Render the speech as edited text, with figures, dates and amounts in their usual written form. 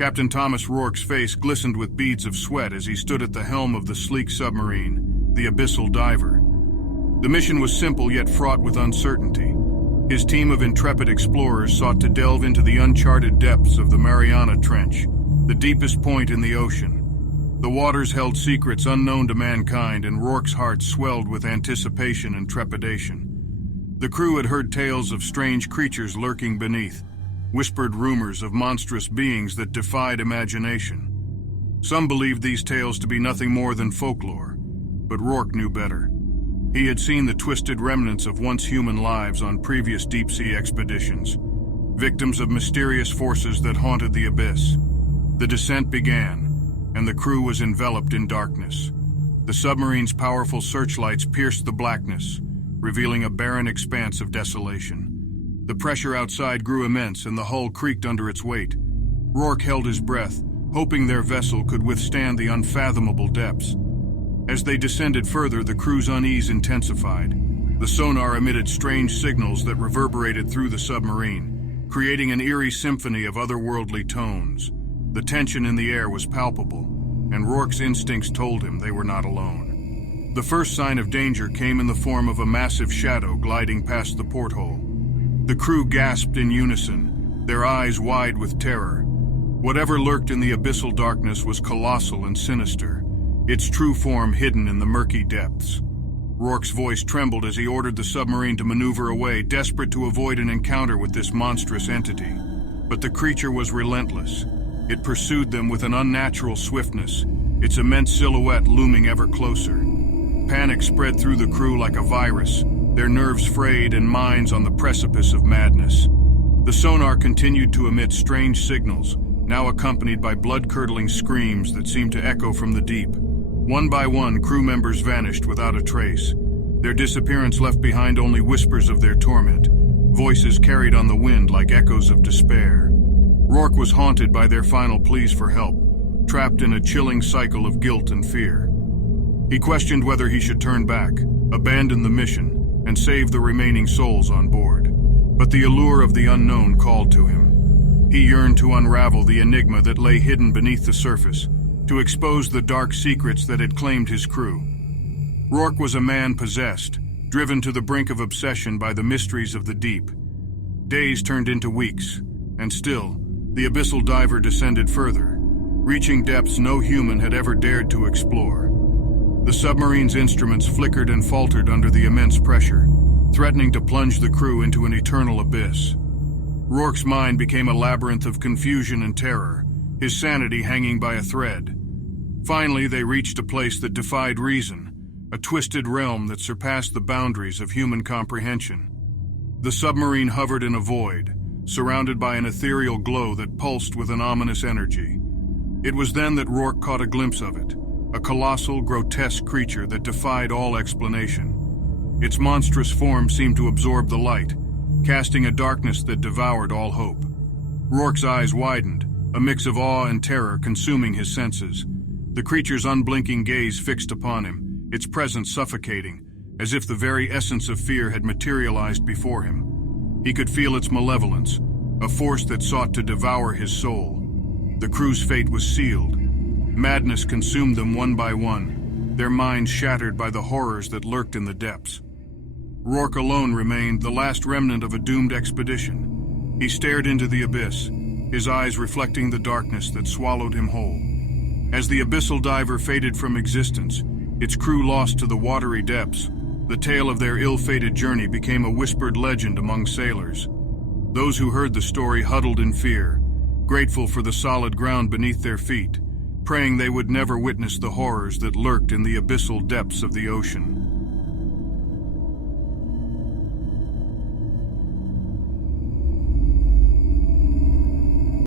Captain Thomas Rourke's face glistened with beads of sweat as he stood at the helm of the sleek submarine, the Abyssal Diver. The mission was simple yet fraught with uncertainty. His team of intrepid explorers sought to delve into the uncharted depths of the Mariana Trench, the deepest point in the ocean. The waters held secrets unknown to mankind, and Rourke's heart swelled with anticipation and trepidation. The crew had heard tales of strange creatures lurking beneath, whispered rumors of monstrous beings that defied imagination. Some believed these tales to be nothing more than folklore, but Rourke knew better. He had seen the twisted remnants of once human lives on previous deep-sea expeditions, victims of mysterious forces that haunted the abyss. The descent began, and the crew was enveloped in darkness. The submarine's powerful searchlights pierced the blackness, revealing a barren expanse of desolation. The pressure outside grew immense, and the hull creaked under its weight. Rourke held his breath, hoping their vessel could withstand the unfathomable depths. As they descended further, the crew's unease intensified. The sonar emitted strange signals that reverberated through the submarine, creating an eerie symphony of otherworldly tones. The tension in the air was palpable, and Rourke's instincts told him they were not alone. The first sign of danger came in the form of a massive shadow gliding past the porthole. The crew gasped in unison, their eyes wide with terror. Whatever lurked in the abyssal darkness was colossal and sinister, its true form hidden in the murky depths. Rourke's voice trembled as he ordered the submarine to maneuver away, desperate to avoid an encounter with this monstrous entity. But the creature was relentless. It pursued them with an unnatural swiftness, its immense silhouette looming ever closer. Panic spread through the crew like a virus, their nerves frayed and minds on the precipice of madness. The sonar continued to emit strange signals, now accompanied by blood-curdling screams that seemed to echo from the deep. One by one, crew members vanished without a trace. Their disappearance left behind only whispers of their torment, voices carried on the wind like echoes of despair. Rourke was haunted by their final pleas for help, trapped in a chilling cycle of guilt and fear. He questioned whether he should turn back, abandon the mission, and save the remaining souls on board. But the allure of the unknown called to him. He yearned to unravel the enigma that lay hidden beneath the surface, to expose the dark secrets that had claimed his crew. Rourke was a man possessed, driven to the brink of obsession by the mysteries of the deep. Days turned into weeks, and still, the Abyssal Diver descended further, reaching depths no human had ever dared to explore. The submarine's instruments flickered and faltered under the immense pressure, threatening to plunge the crew into an eternal abyss. Rourke's mind became a labyrinth of confusion and terror, his sanity hanging by a thread. Finally, they reached a place that defied reason, a twisted realm that surpassed the boundaries of human comprehension. The submarine hovered in a void, surrounded by an ethereal glow that pulsed with an ominous energy. It was then that Rourke caught a glimpse of it, a colossal, grotesque creature that defied all explanation. Its monstrous form seemed to absorb the light, casting a darkness that devoured all hope. Rourke's eyes widened, a mix of awe and terror consuming his senses. The creature's unblinking gaze fixed upon him, its presence suffocating, as if the very essence of fear had materialized before him. He could feel its malevolence, a force that sought to devour his soul. The crew's fate was sealed. Madness consumed them one by one, their minds shattered by the horrors that lurked in the depths. Rourke alone remained, the last remnant of a doomed expedition. He stared into the abyss, his eyes reflecting the darkness that swallowed him whole. As the Abyssal Diver faded from existence, its crew lost to the watery depths, the tale of their ill-fated journey became a whispered legend among sailors. Those who heard the story huddled in fear, grateful for the solid ground beneath their feet, praying they would never witness the horrors that lurked in the abyssal depths of the ocean.